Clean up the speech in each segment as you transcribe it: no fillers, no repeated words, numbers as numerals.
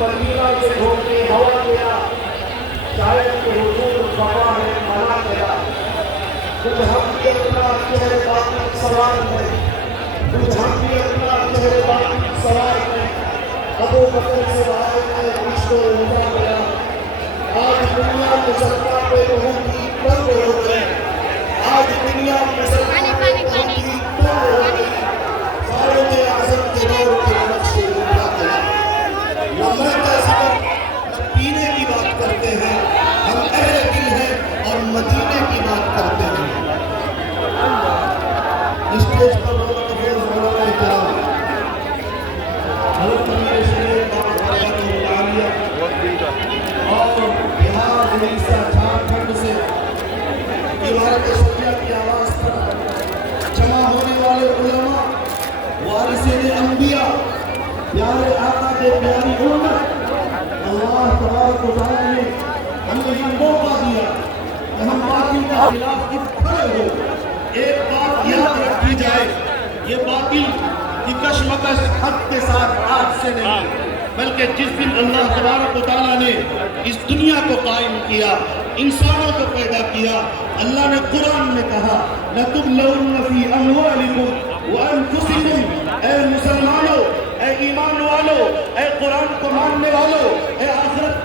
Medina से ढोके हवा गया, शायद के हुजूर वफा है मना गया। कुछ हम भी अपना चेहरे बाकी सवाल है, कुछ हम भी अपना चेहरे बाकी सवाल है। अबू बकर से आए में रिश्ते उठा गया। आज दुनिया मुसलमान पे लोगों की तंग हो गई, आज दुनिया मुसलमान पे लोगों की तंग हो गई। फारूक आज़म के दौर के नक्शे उठा गया। पीने की बात करते हैं, हम अहले दिल हैं और मदीने की बात करते हैं। स्टेज पर और बिहार, उड़ीसा, झारखंड से इमारत शरिया की आवाज पर जमा होने वाले उलमा, वारिसे अंबिया, प्यारे आका के प्यारी उम्मत, अल्लाह तबारक व तआला ने हमें ये मौका दिया कि हम बातिल के खिलाफ खड़े हो। एक बात याद रखी जाए, ये बातिल की कशमकश हक के साथ आज से नहीं, बल्कि जिस दिन अल्लाह तबारक व तआला ने इस दुनिया को कायम किया, इंसानों को पैदा किया, अल्लाह ने कुरान में कहा लतुब्लउन्न फी अमवालिकुम व अनफुसिकुम। ऐ मुसलमानों, ऐ ईमान वालों, ऐ कुरान को मानने वालों, ऐ आखिरत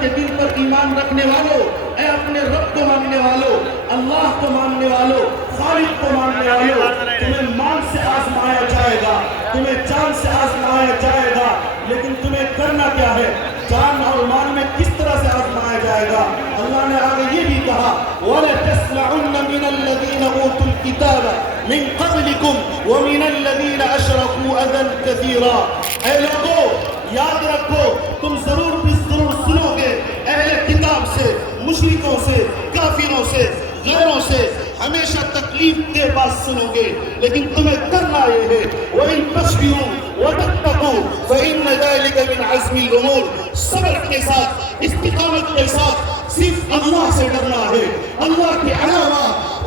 के दिन पर ईमान रखने वालों, ऐ अपने रब को मानने वालों, अल्लाह को मानने वालों, खालिक को मानने वालों, तुम्हें माल से आजमाया जाएगा, तुम्हें जान से आजमाया जाएगा, लेकिन तुम्हें करना क्या है? जान और माल में किस तरह से आजमाया जाएगा? अल्लाह ने आगे ये भी कहा वला तस्मउन्न मिनल लदीना ऊतुल किताब मिन क़ब्लिकुम व मिनल लदीना अशरकू अज़न कसीरा। ऐ लोगों, याद रखो, तुम जरूर सुनोगे अहले किताब से, मुशरिकों से, काफिरों से, गैरों से हमेशा तकलीफ दे बात सुनोगे, लेकिन तुम्हें करना ये है वइन तस्बिरू व तत्तकू फइन्न ज़ालिका मिन अज़्मिल उमूर। सब्र के साथ, इस्तिकामत के साथ सिर्फ अल्लाह से डरना है। अल्लाह के अलावा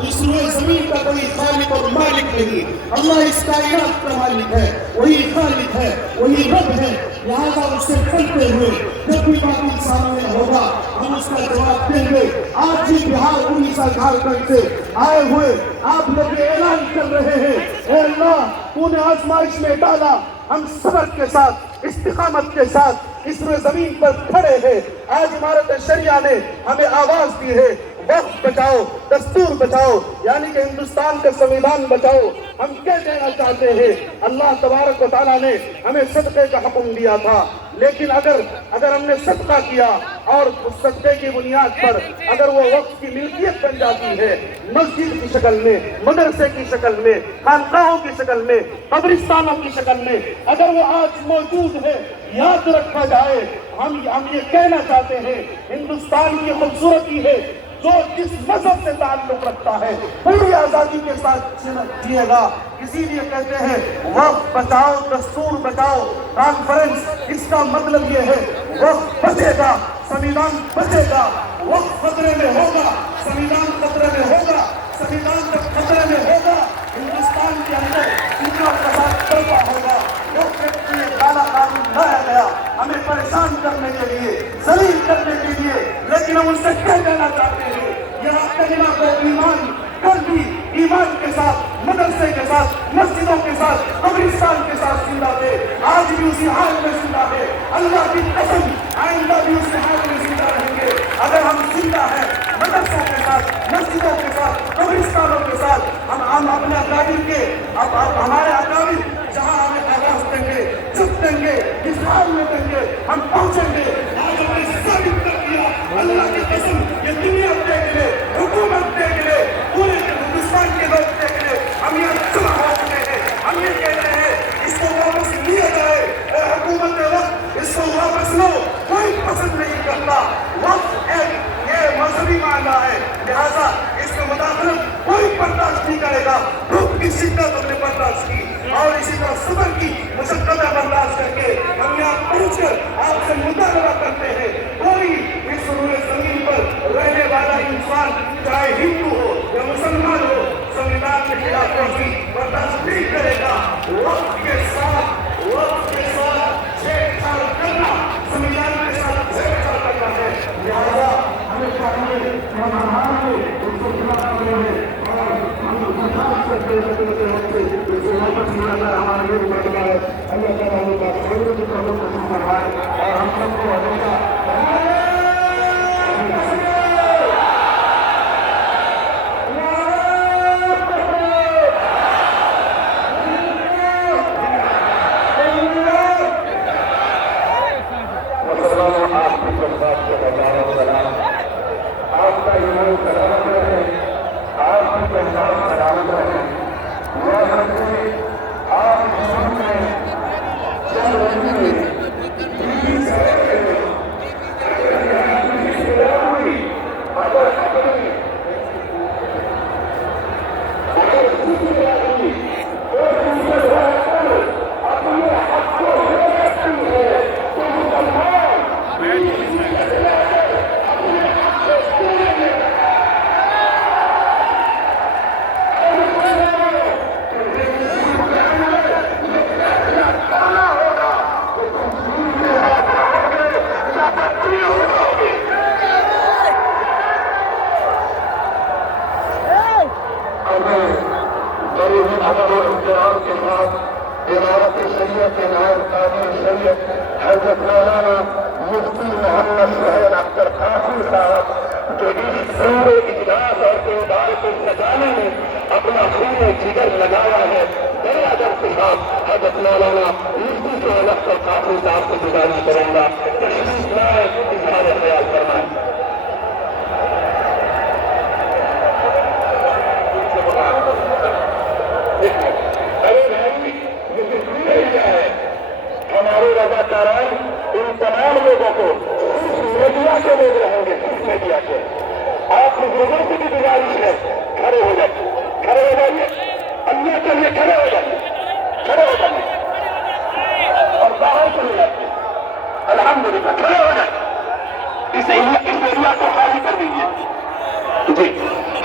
इस रोए जमीन का कोई खालिक और मालिक नहीं। अल्लाह इस कायनात का मालिक है, वही खालिक है, वही रब है। लिहाजा उससे डरते हुए जब भी बातिल सामने होगा हम उसका जवाब देंगे। आज ही बिहार, उड़ीसा, झारखंड से आए हुए आप लोग ये ऐलान कर रहे हैं, ऐ अल्लाह तूने आजमाइश में डाला, हम सब्र के साथ, इस्तिकामत के साथ इस जमीन पर खड़े हैं। आज इमारत शरिया ने हमें आवाज दी है, वक्त बचाओ, दस्तूर बचाओ, यानी कि हिंदुस्तान का संविधान बचाओ। हम क्या कहना चाहते हैं? अल्लाह तबारक व तआला ने हमें सदक़े का हुक्म दिया था, लेकिन अगर हमने सदका किया और उस सदक़े की बुनियाद पर अगर वो वक्त की मिल्कियत बन जाती है, मस्जिद की शक्ल में, मदरसे की शक्ल में, खानकाहों की शक्ल में, कब्रिस्तानों की शक्ल में अगर वो आज मौजूद है, याद रखा जाए। हम ये कहना चाहते हैं, हिंदुस्तान की खूबसूरती है जो जिस मजहब से ताल्लुक रखता है पूरी आजादी के साथ जिएगा। इसीलिए कहते हैं वक्त बचाओ, दस्तूर बचाओ कॉन्फ्रेंस। इसका मतलब ये है वक्त बचेगा, संविधान बचेगा। वक्त खतरे में होगा, संविधान खतरे में होगा, संविधान जब खतरे में होगा हिंदुस्तान के अंदर फितना फसाद पैदा होगा। वक्त के लिए काला कानून लाया गया हमें परेशान करने के लिए, जलील करने के लिए, लेकिन हम उनसे क्या कहना चाहते हैं? यहाँ कलिमा को ईमान कर दी, ईमान के साथ, मदरसे के साथ, मस्जिदों के साथ, कब्रिस्तान के साथ जिंदा थे, आज भी उसी हाल में जिंदा है। अल्लाह की कसम आइंदा भी उसी हाल में जिंदा रहेंगे। अगर हम जिंदा हैं मदरसों के साथ, मस्जिदों के साथ, कब्रिस्तानों के साथ, हम अपने अकाबिर के अब हमारे अकाबिर जहाँ हमें आवाज देंगे, चुप देंगे, इस हाल में देंगे, हम पहुंचेंगे। आज हमने साबित कर दिया, अल्लाह की कसम, ये दुनिया देख ले, हुकूमत देख ले, पूरे हिंदुस्तान के लोग देख ले, हम ये चुना हो चुके हैं। हम ये कहते हैं इसको वापस लिया जाए, हुकूमत वक्त इसको वापस लो। कोई पसंद नहीं करता, वक्त एक ये मजहबी मामला है, लिहाजा इसमें मुदाखलत कोई बर्दाश्त नहीं करेगा। धूप की शिद्दत हमने बर्दाश्त की और इसी तरह सब्र की मुशक्कत बर्दाश्त करके हम यहाँ पहुंचकर आपसे मुतालबा करते हैं, कोई इस जमीन पर रहने वाला इंसान चाहे हिंदू हो या मुसलमान हो, संविधान के खिलाफ वर्जी बर्दाश्त नहीं करेगा। वक्त के साथ छेड़छाड़ करना حضرت مولانا مفتی محمد سہیل اختر قاسم صاحب جو اس پورے اجلاس اور تہوار کو سجانے میں اپنا خون جگر لگایا ہے، بڑے ادب کے ساتھ حضرت مولانا مفتی سہیل اختر قاسم صاحب کو گزارش کروں گا تشریف لائے، اظہار خیال فرمائیں۔ ہمارے رضاکاران ان تمام لوگوں کو میڈیا کے لوگ رہیں گے، میڈیا کے آپ بزرگوں کی بھی گزارش ہے، کھڑے ہو جائیے، کھڑے ہو جائیے، اللہ کے لیے کھڑے ہو جائیے، کھڑے ہو جائیے اور باہر چلے جائیے، الحمدللہ کھڑے ہو جائیے، اس ایریا کو خالی کر دیجیے۔ جی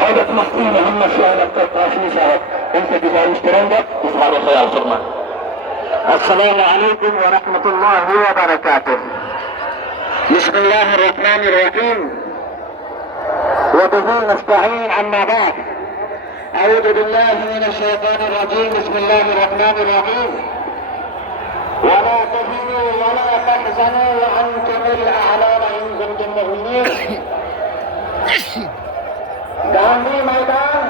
حضرت مفتی محمد سہیل اختر قاسمی صاحب، ان سے گزارش کروں گا اظہار خیال فرمائیں۔ السلام علیکم ورحمۃ اللہ وبرکاتہ۔ بسم اللہ الرحمن الرحیم وبه نستعین، اما بعد، اعوذ باللہ من الشیطان الرجیم، بسم اللہ الرحمن الرحیم۔ ولا تهنوا ولا تحزنوا وانتم الاعلون ان کنتم مؤمنین۔ گاندھی میدان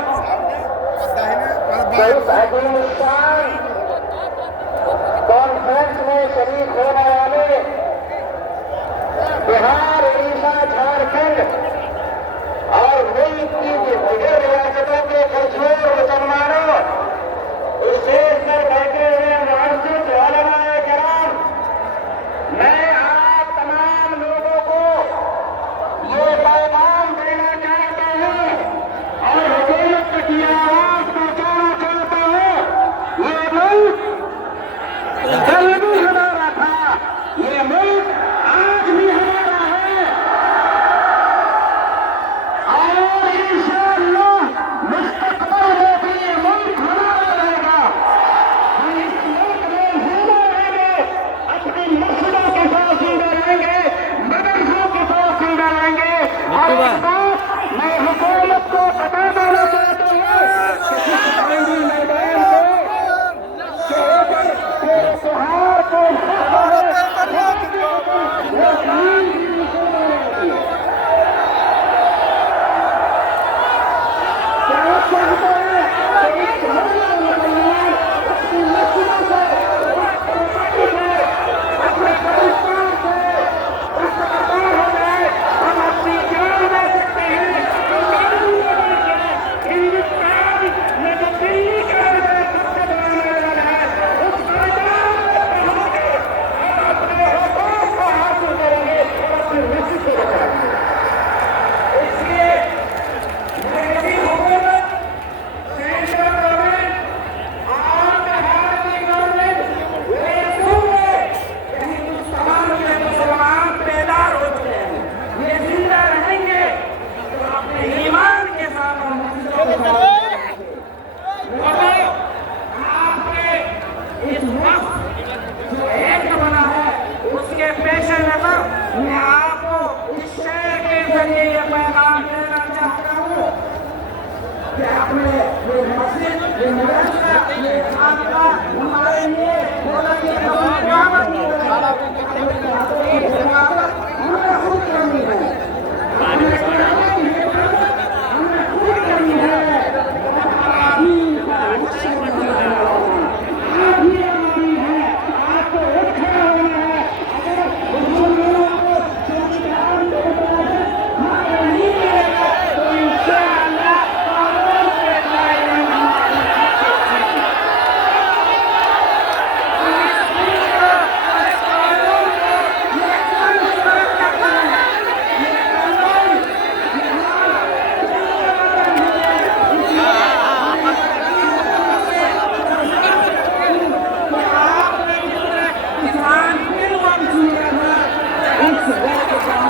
تیئیس عظیم الشان کانفرنس میں شریک ہونے والے بہار، اڑیسہ، جھارکھنڈ اور ملک کی دیگر ریاستوں کے کچھ مسلمانوں، اسٹیج پر بیٹھے ہوئے معزز علماء کرام، میں آپ تمام لوگوں کو یہ پیغام دینا چاہتا ہوں اور حکومت کی آواز پہنچانا چاہتا ہوں، یہ ملک کل بھی ہمارا تھا، یہ ملک آج بھی ہمارا ہے اور انشاءاللہ مستقبل میں بھی یہ ملک ہمارا رہے گا۔ ہم اس ملک میں زندہ رہیں گے، اپنی مسجدوں کے ساتھ زندہ رہیں گے، مدرسوں کے ساتھ زندہ رہیں گے، اور اس بات میں حکومت کو بتا دینا چاہتا ہوں کہ اس گاندھی میدان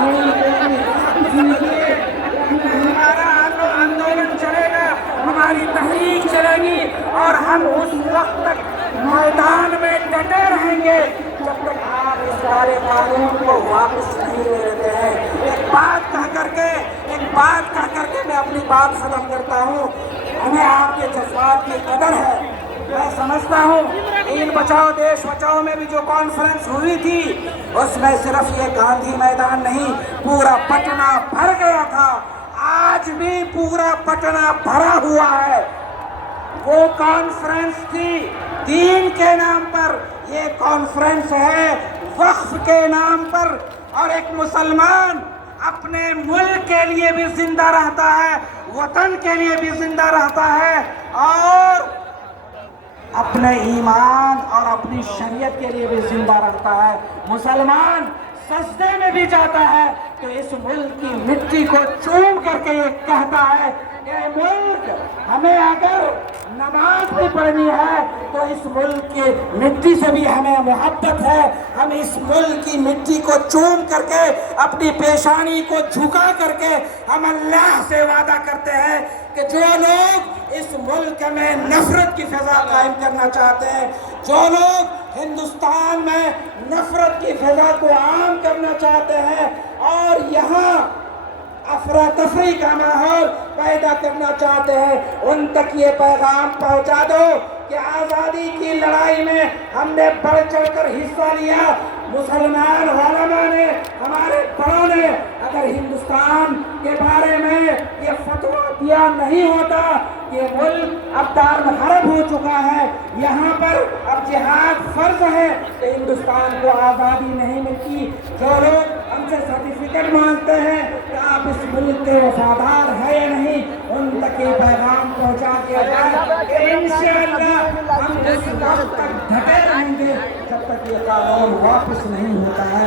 माहौल हमारा आंदोलन चलेगा, हमारी तहरीक चलेगी और हम उस वक्त तक मैदान में डटे रहेंगे जब तक आप इस सारे कानून को वापस नहीं ले लेते हैं। एक बात कह करके मैं अपनी बात खत्म करता हूँ। हमें आपके जज्बात की कदर है। मैं समझता हूँ इन बचाओ देश बचाओ में भी जो कॉन्फ्रेंस हुई थी उसमें सिर्फ ये गांधी मैदान नहीं, पूरा पटना भर गया था। आज भी पूरा पटना भरा हुआ है। वो कॉन्फ्रेंस थी दीन के नाम पर, ये कॉन्फ्रेंस है वक्फ के नाम पर। और एक मुसलमान अपने मुल्क के लिए भी जिंदा रहता है, वतन के लिए भी जिंदा रहता है और अपने ईमान और अपनी शरीयत के लिए भी जिंदा रहता है। मुसलमान सजदे में भी जाता है तो इस मुल्क की मिट्टी को चूम करके ये कहता है कि मुल्क, हमें अगर नमाज भी पढ़नी है तो इस मुल्क की मिट्टी से भी हमें मोहब्बत है। हम इस मुल्क की मिट्टी को चूम करके अपनी पेशानी को झुका करके हम अल्लाह से वादा करते हैं कि जो लोग इस मुल्क में नफरत की फिजा कायम करना चाहते हैं, जो लोग हिंदुस्तान में नफरत की फिजा को आम करना चाहते हैं और यहाँ अफरा तफरी का माहौल पैदा करना चाहते हैं, उन तक ये पैगाम पहुंचा दो कि आज़ादी की लड़ाई में हमने बढ़ चढ़ कर हिस्सा लिया। मुसलमान उलमा ने, हमारे बड़ों ने अगर हिंदुस्तान के बारे में ये फतवा दिया नहीं होता कि मुल्क अब दारुल हो चुका है, यहाँ पर अब जिहाद फर्ज है, तो हिंदुस्तान को आज़ादी नहीं मिलती। जो लोग हमसे सर्टिफिकेट मांगते हैं कि आप इस मुल्क के वफादार है या नहीं, उन तक ये पैगाम पहुँचा दिया जाए। इंशाअल्लाह हम उस वक्त तक डटे रहेंगे जब तक ये कानून वापस नहीं होता है।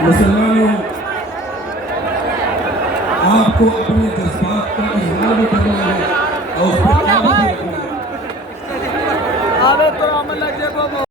मुसलमानों, आपको अपने जज्बात का इजहार भी करना है और उस पर काबू भी रखना है।